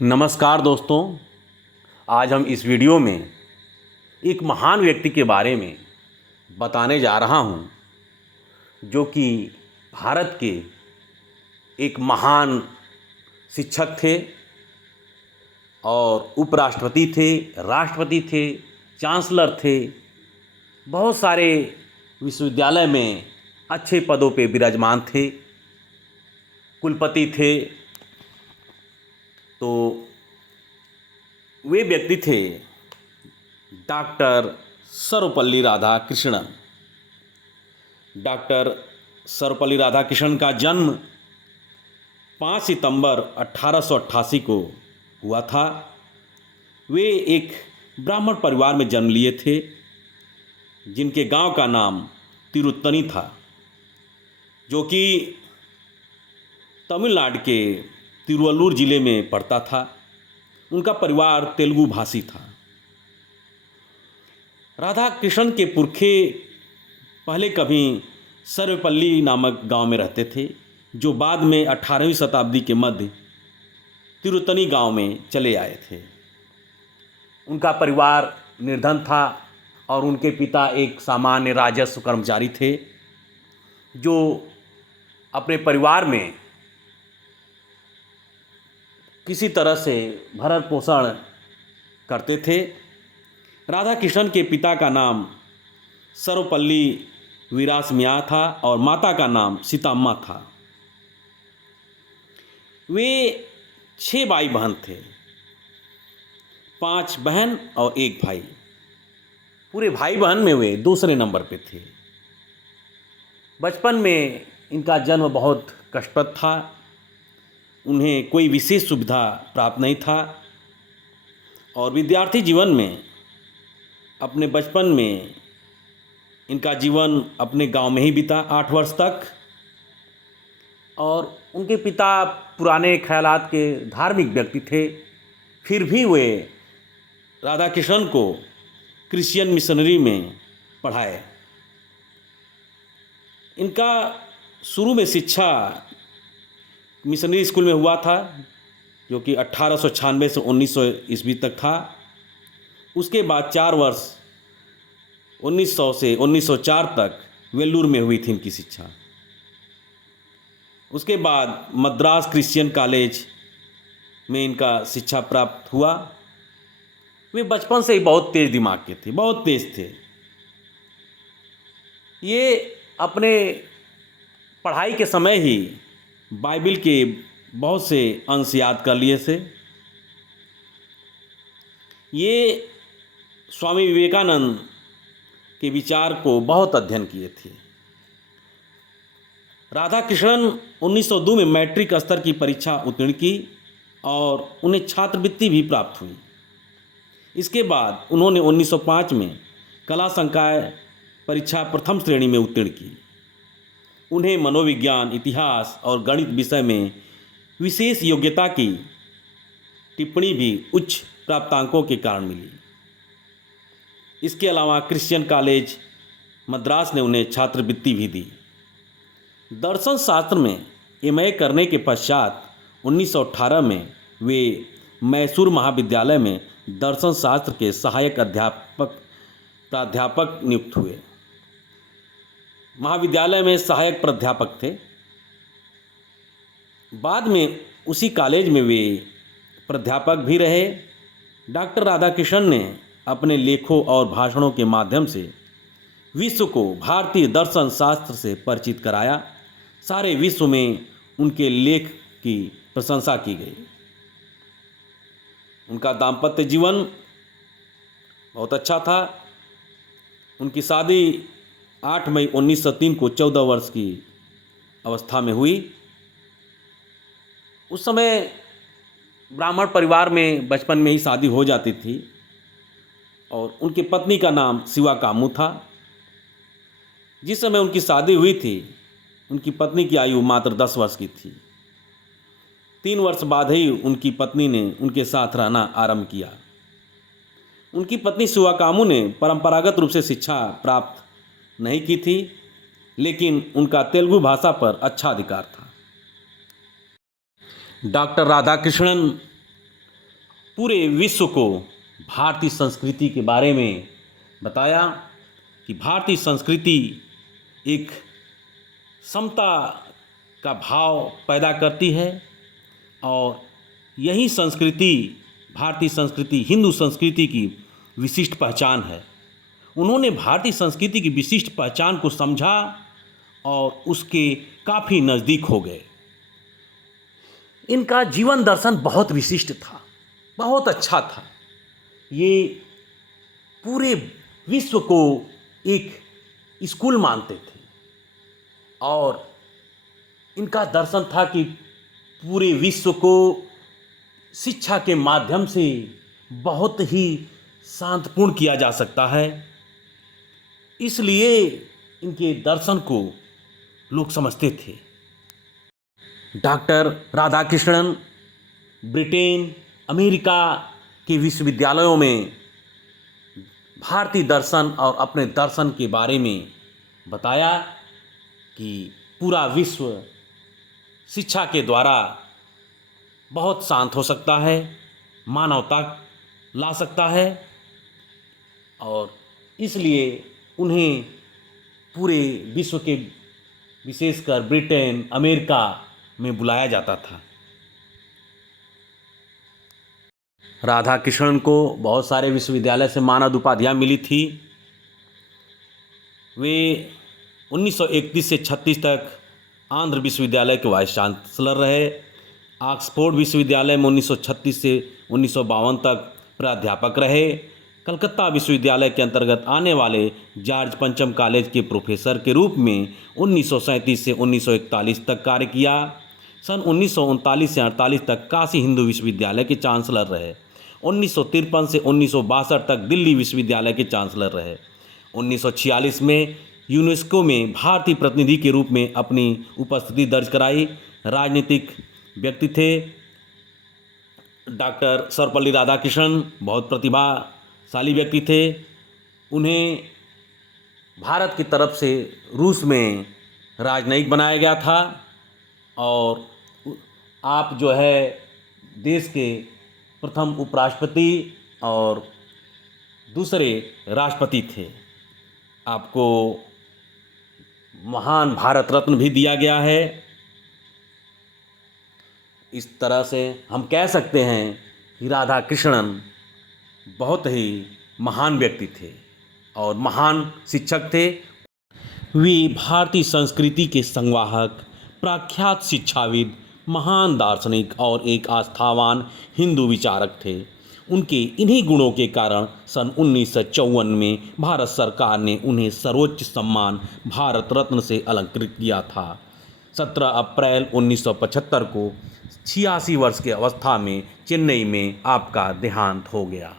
नमस्कार दोस्तों। आज हम इस वीडियो में एक महान व्यक्ति के बारे में बताने जा रहा हूं, जो कि भारत के एक महान शिक्षक थे और उपराष्ट्रपति थे, राष्ट्रपति थे, चांसलर थे। बहुत सारे विश्वविद्यालय में अच्छे पदों पे विराजमान थे, कुलपति थे। तो वे व्यक्ति थे डॉक्टर सर्वपल्ली राधाकृष्णन। डॉक्टर सर्वपल्ली राधाकृष्णन का जन्म 5 सितंबर 1888 को हुआ था। वे एक ब्राह्मण परिवार में जन्म लिए थे, जिनके गांव का नाम तिरुत्तनी था, जो कि तमिलनाडु के तिरुवल्लुर ज़िले में पड़ता था। उनका परिवार तेलुगु भाषी था। राधा कृष्ण के पुरखे पहले कभी सर्वपल्ली नामक गांव में रहते थे, जो बाद में 18वीं शताब्दी के मध्य तिरुत्तनी गांव में चले आए थे। उनका परिवार निर्धन था और उनके पिता एक सामान्य राजस्व कर्मचारी थे, जो अपने परिवार में किसी तरह से भरण पोषण करते थे। राधा कृष्ण के पिता का नाम सर्वपल्ली वीरास्मिया था और माता का नाम सीताम्मा था। वे 6 भाई बहन थे, 5 बहन और 1 भाई। पूरे भाई बहन में वे दूसरे नंबर पे थे। बचपन में इनका जन्म बहुत कष्टप्रद था। उन्हें कोई विशेष सुविधा प्राप्त नहीं था और विद्यार्थी जीवन में अपने बचपन में इनका जीवन अपने गांव में ही बीता 8 वर्ष तक। और उनके पिता पुराने ख्यालात के धार्मिक व्यक्ति थे, फिर भी वे राधा कृष्ण को क्रिश्चियन मिशनरी में पढ़ाए। इनका शुरू में शिक्षा मिशनरी स्कूल में हुआ था, जो कि 1896 से 1900 ईस्वी तक था। उसके बाद 4 वर्ष 1900 से 1904 तक वेल्लूर में हुई थी इनकी शिक्षा। उसके बाद मद्रास क्रिश्चियन कॉलेज में इनका शिक्षा प्राप्त हुआ। वे बचपन से ही बहुत तेज दिमाग के थे, बहुत तेज थे। ये अपने पढ़ाई के समय ही बाइबिल के बहुत से अंश याद कर लिए थे। ये स्वामी विवेकानंद के विचार को बहुत अध्ययन किए थे। राधा कृष्णन 1902 में मैट्रिक स्तर की परीक्षा उत्तीर्ण की और उन्हें छात्रवृत्ति भी प्राप्त हुई। इसके बाद उन्होंने 1905 में कला संकाय परीक्षा प्रथम श्रेणी में उत्तीर्ण की। उन्हें मनोविज्ञान, इतिहास और गणित विषय में विशेष योग्यता की टिप्पणी भी उच्च प्राप्तांकों के कारण मिली। इसके अलावा क्रिश्चियन कॉलेज मद्रास ने उन्हें छात्रवृत्ति भी दी। दर्शन शास्त्र में एमए करने के पश्चात 1918 में वे मैसूर महाविद्यालय में दर्शन शास्त्र के सहायक प्राध्यापक नियुक्त हुए। महाविद्यालय में सहायक प्राध्यापक थे। बाद में उसी कॉलेज में वे प्राध्यापक भी रहे। डॉक्टर राधाकृष्णन ने अपने लेखों और भाषणों के माध्यम से विश्व को भारतीय दर्शन शास्त्र से परिचित कराया। सारे विश्व में उनके लेख की प्रशंसा की गई। उनका दाम्पत्य जीवन बहुत अच्छा था। उनकी शादी 8 मई 1903 को 14 वर्ष की अवस्था में हुई। उस समय ब्राह्मण परिवार में बचपन में ही शादी हो जाती थी और उनकी पत्नी का नाम शिवा कामू था। जिस समय उनकी शादी हुई थी, उनकी पत्नी की आयु मात्र 10 वर्ष की थी। 3 वर्ष बाद ही उनकी पत्नी ने उनके साथ रहना आरंभ किया। उनकी पत्नी शिवा कामू ने परंपरागत रूप से शिक्षा प्राप्त नहीं की थी, लेकिन उनका तेलुगु भाषा पर अच्छा अधिकार था। डॉक्टर राधाकृष्णन पूरे विश्व को भारतीय संस्कृति के बारे में बताया कि भारतीय संस्कृति एक समता का भाव पैदा करती है और यही संस्कृति, भारतीय संस्कृति हिंदू संस्कृति की विशिष्ट पहचान है। उन्होंने भारतीय संस्कृति की विशिष्ट पहचान को समझा और उसके काफ़ी नज़दीक हो गए। इनका जीवन दर्शन बहुत विशिष्ट था, बहुत अच्छा था। ये पूरे विश्व को एक स्कूल मानते थे और इनका दर्शन था कि पूरे विश्व को शिक्षा के माध्यम से बहुत ही शांतिपूर्ण किया जा सकता है। इसलिए इनके दर्शन को लोग समझते थे। डॉक्टर राधाकृष्णन ब्रिटेन, अमेरिका के विश्वविद्यालयों में भारतीय दर्शन और अपने दर्शन के बारे में बताया कि पूरा विश्व शिक्षा के द्वारा बहुत शांत हो सकता है, मानवता ला सकता है और इसलिए उन्हें पूरे विश्व के विशेषकर ब्रिटेन, अमेरिका में बुलाया जाता था। राधाकृष्णन को बहुत सारे विश्वविद्यालय से मानद उपाधियाँ मिली थी। वे 1931 से 36 तक आंध्र विश्वविद्यालय के वाइस चांसलर रहे। ऑक्सफोर्ड विश्वविद्यालय में 1936 से 1952 तक प्राध्यापक रहे। कलकत्ता विश्वविद्यालय के अंतर्गत आने वाले जॉर्ज पंचम कॉलेज के प्रोफेसर के रूप में 1937 से 1941 तक कार्य किया। सन 1939 से 48 तक काशी हिंदू विश्वविद्यालय के चांसलर रहे। 1953 से 1962 तक दिल्ली विश्वविद्यालय के चांसलर रहे। 1946 में यूनेस्को में भारतीय प्रतिनिधि के रूप में अपनी उपस्थिति दर्ज कराई। राजनीतिक व्यक्ति थे। डॉक्टर सर्वपल्ली राधाकृष्णन बहुत प्रतिभाशाली व्यक्ति थे। उन्हें भारत की तरफ से रूस में राजनयिक बनाया गया था और आप जो है देश के प्रथम उपराष्ट्रपति और दूसरे राष्ट्रपति थे। आपको महान भारत रत्न भी दिया गया है। इस तरह से हम कह सकते हैं कि राधाकृष्णन बहुत ही महान व्यक्ति थे और महान शिक्षक थे। वे भारतीय संस्कृति के संवाहक, प्रख्यात शिक्षाविद, महान दार्शनिक और एक आस्थावान हिंदू विचारक थे। उनके इन्हीं गुणों के कारण सन 1954 में भारत सरकार ने उन्हें सर्वोच्च सम्मान भारत रत्न से अलंकृत किया था। 17 अप्रैल 1975 को 86 वर्ष की अवस्था में चेन्नई में आपका देहांत हो गया।